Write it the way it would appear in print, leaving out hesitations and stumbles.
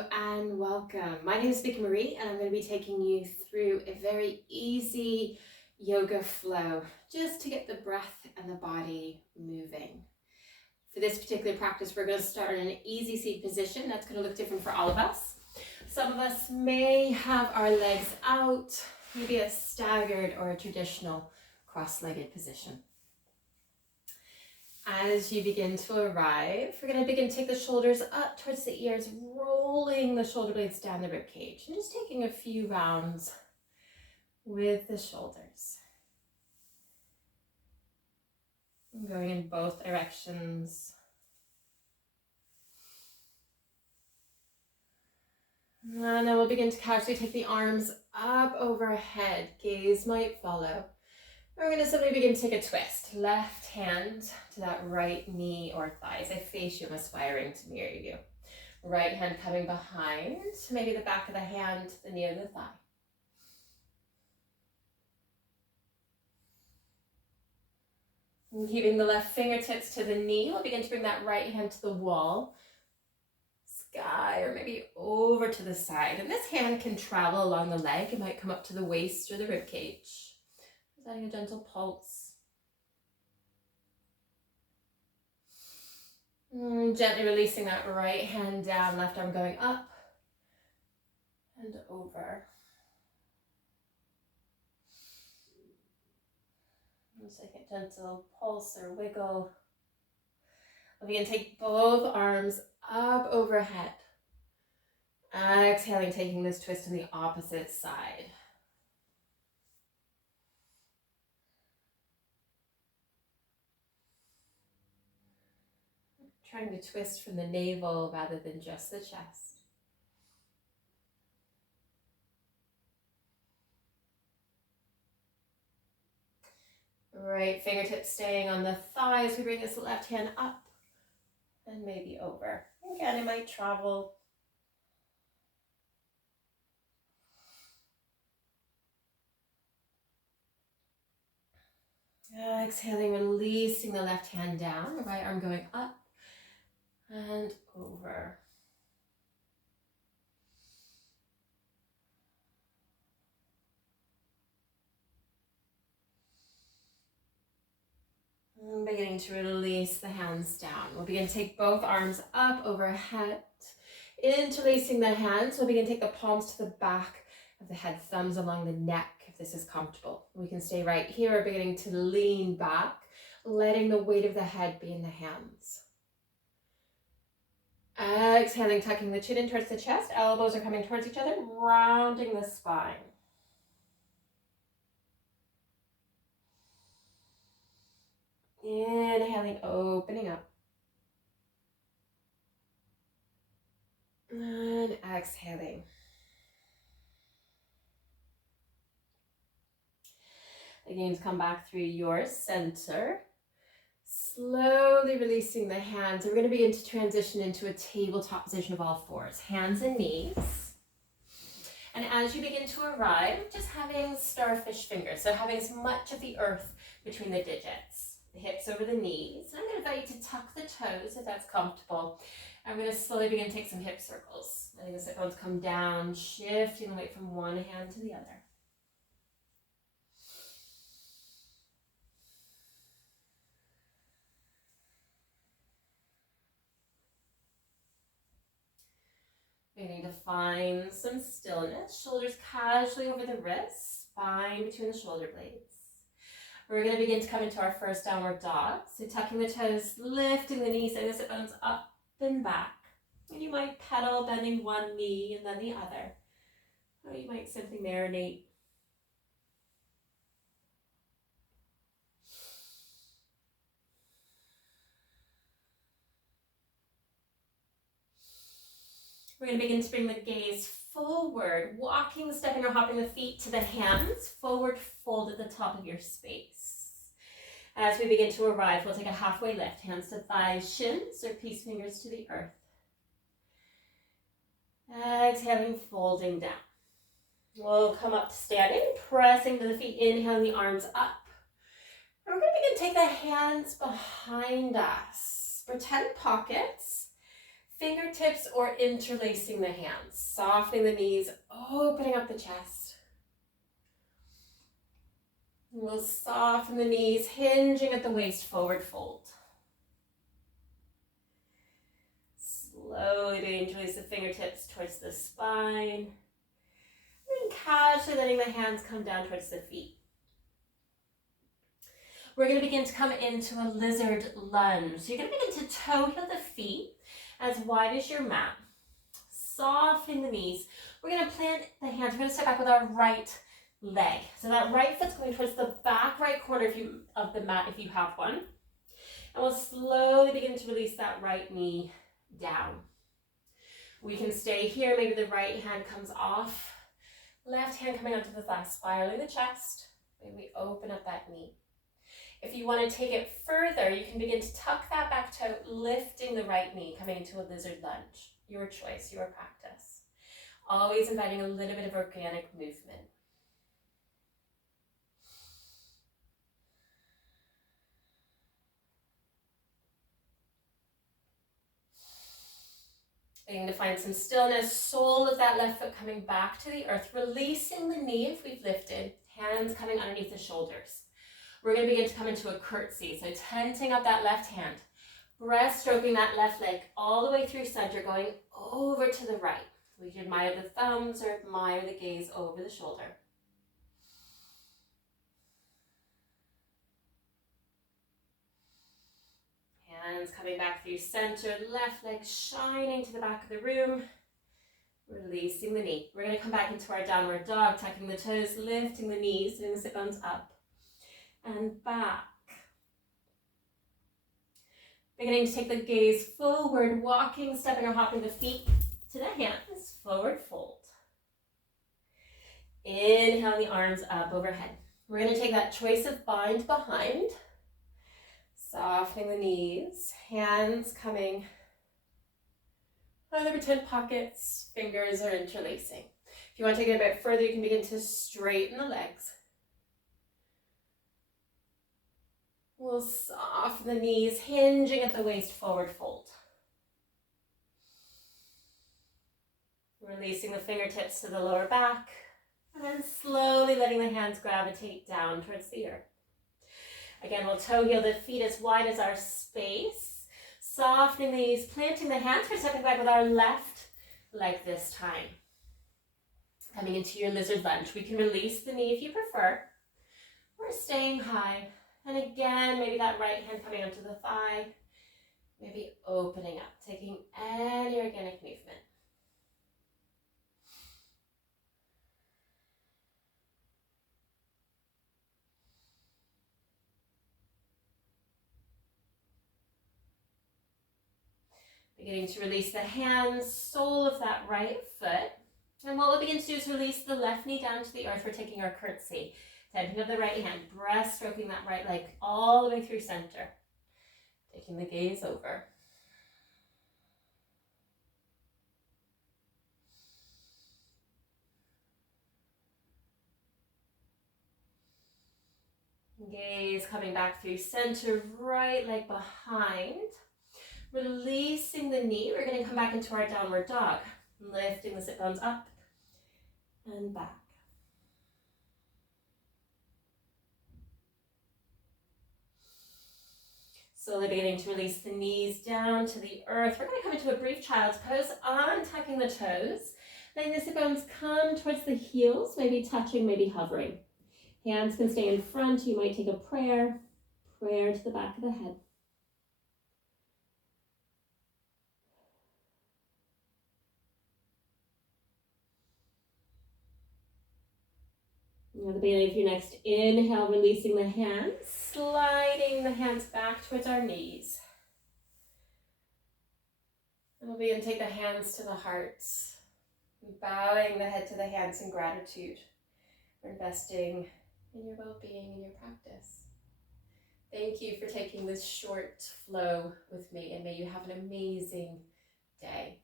Hello and welcome. My name is Vickie-Marie and I'm going to be taking you through a very easy yoga flow just to get the breath and the body moving. For this particular practice, we're going to start in an easy seat position. That's going to look different for all of us. Some of us may have our legs out, maybe a staggered or a traditional cross-legged position. As you begin to arrive, we're going to begin to take the shoulders up towards the ears, rolling the shoulder blades down the rib cage, and just taking a few rounds with the shoulders. Going in both directions. And then we'll begin to casually take the arms up overhead. Gaze might follow. We're going to simply begin to take a twist. Left hand to that right knee or thigh. As I face you, I'm aspiring to mirror you. Right hand coming behind, maybe the back of the hand, the knee or the thigh. And keeping the left fingertips to the knee, we'll begin to bring that right hand to the wall. Sky or maybe over to the side. And this hand can travel along the leg. It might come up to the waist or the rib cage. Just adding a gentle pulse. Gently releasing that right hand down, left arm going up and over. Just like a gentle pulse or wiggle. We can take both arms up overhead. Exhaling, taking this twist to the opposite side. Trying to twist from the navel rather than just the chest. Right fingertips staying on the thighs. We bring this left hand up and maybe over. Again, it might travel. Exhaling, releasing the left hand down, the right arm going up and over. And beginning to release the hands down. We'll begin to take both arms up overhead. Interlacing the hands, we'll begin to take the palms to the back of the head, thumbs along the neck if this is comfortable. We can stay right here. We're beginning to lean back, letting the weight of the head be in the hands. Exhaling, tucking the chin in towards the chest. Elbows are coming towards each other, rounding the spine. Inhaling, opening up. And exhaling. Again, come back through your center. Slowly releasing the hands. We're going to begin to transition into a tabletop position of all fours. Hands and knees. And as you begin to arrive, just having starfish fingers. So having as much of the earth between the digits. The hips over the knees. And I'm going to invite you to tuck the toes if that's comfortable. I'm going to slowly begin to take some hip circles. Letting the sit bones come down, shifting the weight from one hand to the other. Beginning to find some stillness. Shoulders casually over the wrists, spine between the shoulder blades. We're going to begin to come into our first downward dog. So tucking the toes, lifting the knees, and the sit bones up and back. And you might pedal, bending one knee and then the other. Or you might simply marinate. We're going to begin to bring the gaze forward, walking, stepping or hopping the feet to the hands, forward fold at the top of your space. As we begin to arrive, we'll take a halfway lift, hands to thighs, shins or peace fingers to the earth. Exhaling, folding down. We'll come up to standing, pressing to the feet, inhaling the arms up. And we're going to begin to take the hands behind us. Pretend pockets. Fingertips or interlacing the hands, softening the knees, opening up the chest. We'll soften the knees, hinging at the waist, forward fold. Slowly begin to release the fingertips towards the spine. And casually letting the hands come down towards the feet. We're going to begin to come into a lizard lunge. So you're going to begin to toe heel the feet as wide as your mat. Softening the knees. We're going to plant the hands. We're going to step back with our right leg. So that right foot's going towards the back right corner of the mat if you have one. And we'll slowly begin to release that right knee down. We can stay here. Maybe the right hand comes off. Left hand coming onto the thigh, spiraling the chest. Maybe we open up that knee. If you want to take it further, you can begin to tuck that back toe, lifting the right knee, coming into a lizard lunge. Your choice, your practice. Always inviting a little bit of organic movement. Beginning to find some stillness, sole of that left foot coming back to the earth, releasing the knee if we've lifted, hands coming underneath the shoulders. We're going to begin to come into a curtsey, so tenting up that left hand, breast stroking that left leg all the way through center, going over to the right. We can admire the thumbs or admire the gaze over the shoulder. Hands coming back through center, left leg shining to the back of the room, releasing the knee. We're going to come back into our downward dog, tucking the toes, lifting the knees, doing the sit bones up and back. Beginning to take the gaze forward, walking, stepping or hopping the feet to the hands, forward fold. Inhale the arms up overhead. We're going to take that choice of bind behind, softening the knees, hands coming, either pretend pockets, fingers are interlacing. If you want to take it a bit further, you can begin to straighten the legs. We'll soften the knees, hinging at the waist, forward fold. Releasing the fingertips to the lower back, and then slowly letting the hands gravitate down towards the earth. Again, we'll toe heel the feet as wide as our space, softening the knees, planting the hands. We're stepping back with our left leg this time. Coming into your lizard lunge. We can release the knee if you prefer. We're staying high. And again, maybe that right hand coming onto the thigh, maybe opening up, taking any organic movement. Beginning to release the hands, sole of that right foot. And what we'll begin to do is release the left knee down to the earth. We're taking our curtsey. Tenting of the right hand, breast stroking that right leg all the way through center. Taking the gaze over. Gaze coming back through center, right leg behind. Releasing the knee, we're going to come back into our downward dog. Lifting the sit bones up and back. Slowly beginning to release the knees down to the earth. We're going to come into a brief child's pose, untucking the toes. Letting the sit bones come towards the heels, maybe touching, maybe hovering. Hands can stay in front. You might take a prayer to the back of the head. At the beginning of your next inhale, releasing the hands, sliding the hands back towards our knees. And we'll begin to take the hands to the hearts, bowing the head to the hands in gratitude for investing in your well-being and your practice. Thank you for taking this short flow with me, and may you have an amazing day.